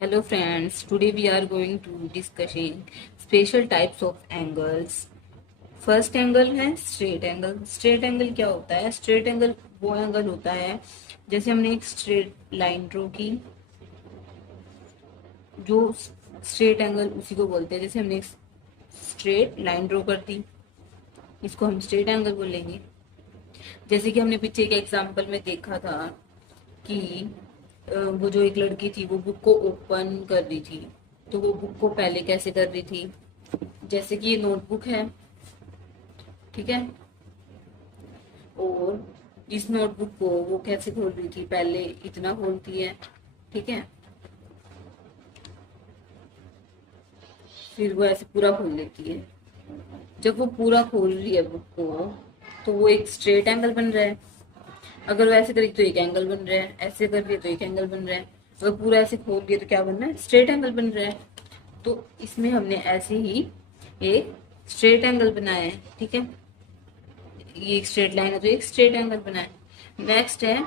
Hello friends, today we are going to discussing special types of angles. First angle है straight angle. Straight angle क्या होता है? Straight angle वो angle होता है जैसे हमने एक स्ट्रेट लाइन ड्रॉ की, जो स्ट्रेट एंगल उसी को बोलते हैं। जैसे हमने एक स्ट्रेट लाइन ड्रॉ कर दी, इसको हम स्ट्रेट एंगल बोलेंगे। जैसे कि हमने पीछे एक एग्जांपल में देखा था कि वो जो एक लड़की थी वो बुक को ओपन कर रही थी, तो वो बुक को पहले कैसे कर रही थी? जैसे कि ये नोटबुक है, ठीक है, और इस नोटबुक को वो कैसे खोल रही थी? पहले इतना खोलती है, ठीक है, फिर वो ऐसे पूरा खोल लेती है। जब वो पूरा खोल रही है बुक को, तो वो एक स्ट्रेट एंगल बन रहा है। अगर वो ऐसे करेगी तो एक एंगल बन रहा है, ऐसे कर रही है तो एक एंगल बन रहा है, अगर पूरा ऐसे खोल दिया तो क्या बन रहा है? स्ट्रेट एंगल बन रहा है। तो इसमें हमने ऐसे ही एक स्ट्रेट एंगल बनाया है, ठीक है। ये एक स्ट्रेट लाइन है तो एक स्ट्रेट एंगल बना है। नेक्स्ट है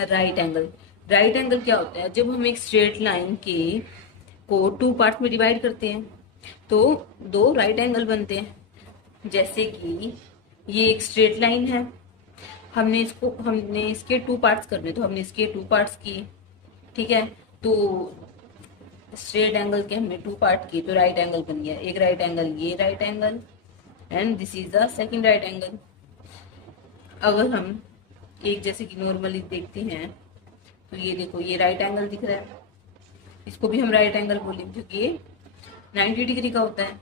राइट एंगल। राइट एंगल क्या होता है? जब हम एक स्ट्रेट लाइन के को टू पार्ट में डिवाइड करते हैं तो दो राइट एंगल बनते हैं। जैसे कि ये एक स्ट्रेट लाइन है, हमने इसके टू पार्ट्स करने, तो हमने इसके टू पार्ट्स किए, ठीक है। तो स्ट्रेट एंगल के हमने टू पार्ट किए तो राइट एंगल बन गया। एक राइट एंगल, ये right angle, and this is the second right angle. अगर हम एक जैसे कि नॉर्मली देखते हैं तो ये देखो, ये राइट एंगल दिख रहा है, इसको भी हम राइट एंगल बोलेंगे क्योंकि ये 90 डिग्री का होता है।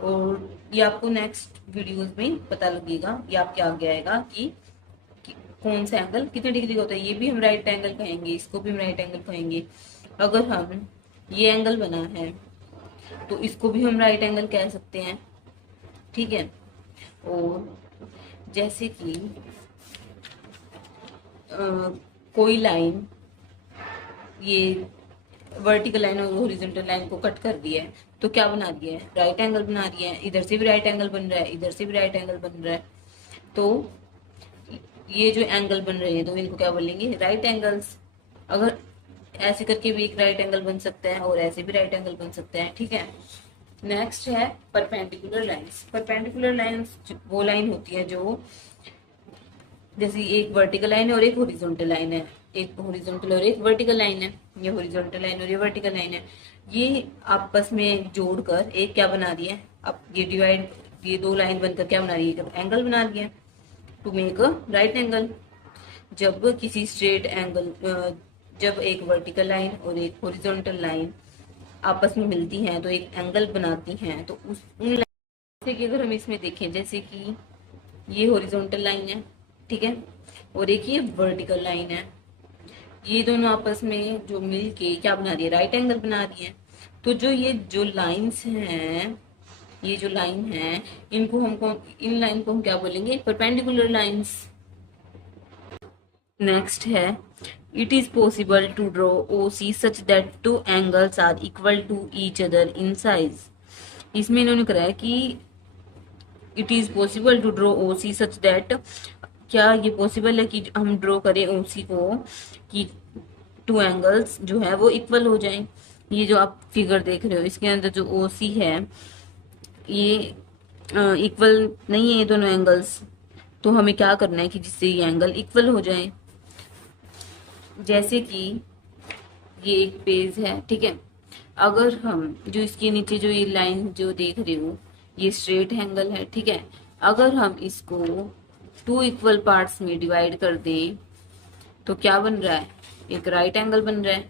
और ये आपको नेक्स्ट वीडियोस में पता लगेगा, ये आपके आगे आएगा कि कौन सा एंगल कितने डिग्री का होता है। ये भी हम राइट एंगल कहेंगे, इसको भी हम राइट एंगल कहेंगे। अगर हम ये एंगल बना है तो इसको भी हम राइट एंगल कह सकते हैं, ठीक है। और जैसे कि कोई लाइन ये वर्टिकल लाइन और हॉरिजॉन्टल लाइन को कट कर दिया है तो क्या बना दिया है? राइट एंगल बना दिया है। इधर से भी राइट एंगल बन रहा है, इधर से भी राइट एंगल बन रहा है। तो ये जो एंगल बन रहे हैं तो इनको क्या बोलेंगे? Right angles. अगर ऐसे करके भी एक राइट एंगल बन सकता है और ऐसे भी राइट एंगल बन सकता है, ठीक है। नेक्स्ट है परपेंडिकुलर लाइंस। परपेंडिकुलर लाइंस वो लाइन होती है जो जैसे एक वर्टिकल लाइन है और एक हॉरिजॉन्टल लाइन है, एक हॉरिजॉन्टल और एक वर्टिकल लाइन है, ये हॉरिजॉन्टल लाइन और ये वर्टिकल लाइन है। ये आपस में जोड़कर एक क्या बना रही है? अब ये डिवाइड, ये दो लाइन बनकर क्या बना रही है? एंगल बना रही है, to make a right angle. जब किसी स्ट्रेट एंगल, जब एक वर्टिकल लाइन और एक हॉरिजॉन्टल लाइन आपस में मिलती हैं तो एक एंगल बनाती हैं, तो उस उन लाइन से कि अगर हम इसमें देखें, जैसे कि ये हॉरिजॉन्टल लाइन है, ठीक है, और एक ये वर्टिकल लाइन है, ये दोनों आपस में जो मिल के क्या बना रही है? राइट एंगल बना रही है। तो जो ये जो लाइंस हैं, ये जो लाइन है, इनको हमको, इन लाइन को हम क्या बोलेंगे? Perpendicular lines. नेक्स्ट है it is possible to draw O C such that two angles are equal to each other in size. इसमें इन्होंने कहा है कि it is possible to draw O C such that, क्या ये पॉसिबल है कि हम ड्रॉ करें ओ सी को कि टू एंगल्स जो है वो इक्वल हो जाएं। ये जो आप फिगर देख रहे हो इसके अंदर जो ओ सी है ये इक्वल नहीं है, ये दोनों एंगल्स। तो हमें क्या करना है कि जिससे ये एंगल इक्वल हो जाए। जैसे कि ये एक पेज है, ठीक है, अगर हम जो इसके नीचे जो ये लाइन जो देख रहे हो ये स्ट्रेट एंगल है, ठीक है। अगर हम इसको टू इक्वल पार्ट्स में डिवाइड कर दें तो क्या बन रहा है? एक राइट एंगल बन रहा है।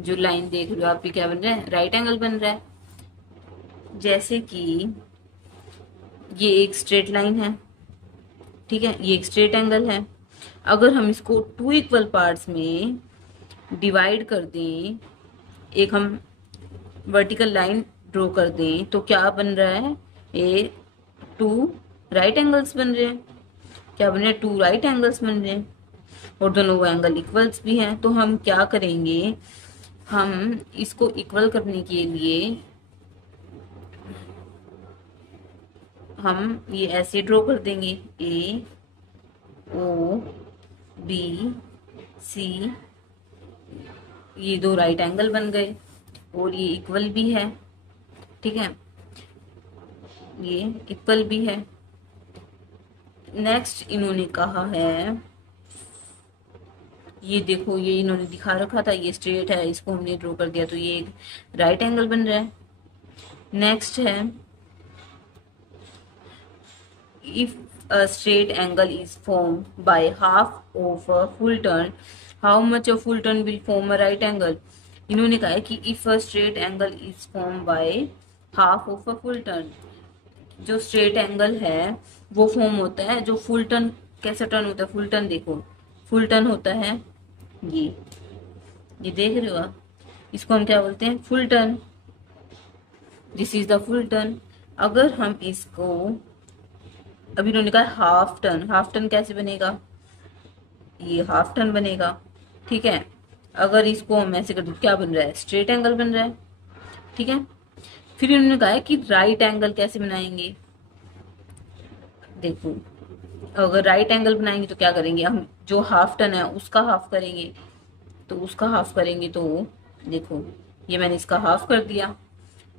जो लाइन देख रहे हो आप, ये क्या बन रहा है? राइट एंगल बन रहा है। जैसे कि ये एक स्ट्रेट लाइन है, ठीक है, ये एक स्ट्रेट एंगल है। अगर हम इसको टू इक्वल पार्ट्स में डिवाइड कर दें, एक हम वर्टिकल लाइन ड्रॉ कर दें तो क्या बन रहा है? ये टू राइट एंगल्स बन रहे हैं। क्या बन रहे हैं? टू राइट एंगल्स बन रहे हैं और दोनों वो एंगल इक्वल्स भी हैं। तो हम क्या करेंगे? हम इसको इक्वल करने के लिए हम ये ऐसे ड्रॉ कर देंगे, ए ओ बी सी, ये दो राइट एंगल बन गए। और ये इक्वल भी है, ठीक है, ये इक्वल भी है। नेक्स्ट इन्होंने कहा है, ये देखो, ये इन्होंने दिखा रखा था ये स्ट्रेट है, इसको हमने ड्रॉ कर दिया तो ये एक राइट एंगल बन रहा है। नेक्स्ट है, if a straight angle is formed by half of a full turn, how much a full turn will form a right angle? इन्होंने कहा है कि if a straight angle is formed by half of a full turn, जो straight angle है वो form होता है, जो फुल टर्न, कैसे टर्न होता है फुल टर्न, देखो फुल टर्न होता है ये ये देख रहे हो आप, इसको हम क्या बोलते हैं, full turn. This is the full turn. अगर हम इसको, अभी इन्होंने कहा हाफ टर्न, हाफ टर्न कैसे बनेगा, ये हाफ टर्न बनेगा, ठीक है। अगर इसको हम ऐसे कर दो क्या बन रहा है, स्ट्रेट एंगल बन रहा है, ठीक है। फिर इन्होंने कहा है कि राइट एंगल कैसे बनाएंगे, देखो अगर राइट एंगल बनाएंगे तो क्या करेंगे हम, जो हाफ टर्न है उसका हाफ करेंगे, तो उसका हाफ करेंगे तो देखो ये मैंने इसका हाफ कर दिया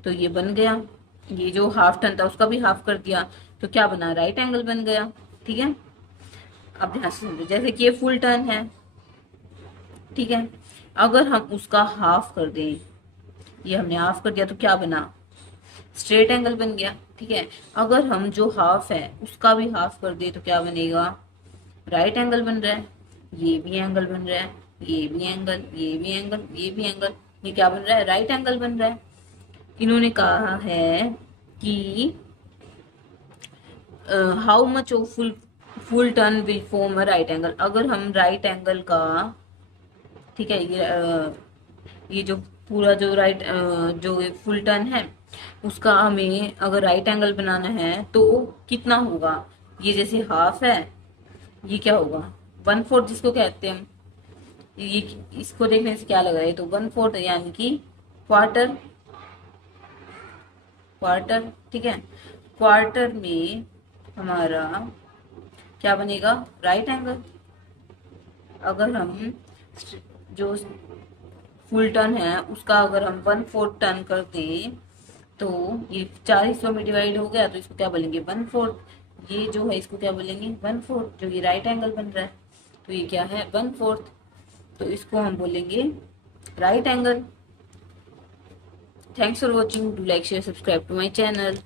तो ये बन गया, ये जो हाफ टर्न था उसका भी हाफ कर दिया तो क्या बना, राइट एंगल बन गया, ठीक है। अब ध्यान से समझो, जैसे कि ये फुल टर्न है, ठीक है, अगर हम उसका हाफ कर दें, ये हमने हाफ कर दिया तो क्या बना, स्ट्रेट एंगल बन गया, ठीक है। अगर हम जो हाफ है उसका भी हाफ कर दे तो क्या बनेगा, राइट एंगल बन रहा है, ये भी एंगल बन रहा है, ये भी एंगल, ये भी एंगल, ये भी एंगल, ये क्या बन रहा है, राइट एंगल बन रहा है। इन्होंने कहा है कि how much of full turn will form a right angle, अगर हम राइट एंगल का, ठीक है, ये जो पूरा जो राइट जो फुल टर्न है उसका हमें अगर राइट एंगल बनाना है तो कितना होगा, ये जैसे हाफ है, ये क्या होगा, 1/4 जिसको कहते हैं हम, ये इसको देखने से क्या लग रहा है, तो 1/4 यानी कि क्वार्टर, क्वार्टर, ठीक है। क्वार्टर में हमारा क्या बनेगा, राइट एंगल। अगर हम जो फुल टर्न है उसका अगर हम 1/4 टर्न कर दें तो ये 4 हिस्सों में डिवाइड हो गया तो इसको क्या बोलेंगे, 1/4। ये जो है इसको क्या बोलेंगे, 1/4, जो ये राइट एंगल बन रहा है तो ये क्या है, 1/4, तो इसको हम बोलेंगे right angle. Thanks for watching, do like share subscribe to my channel.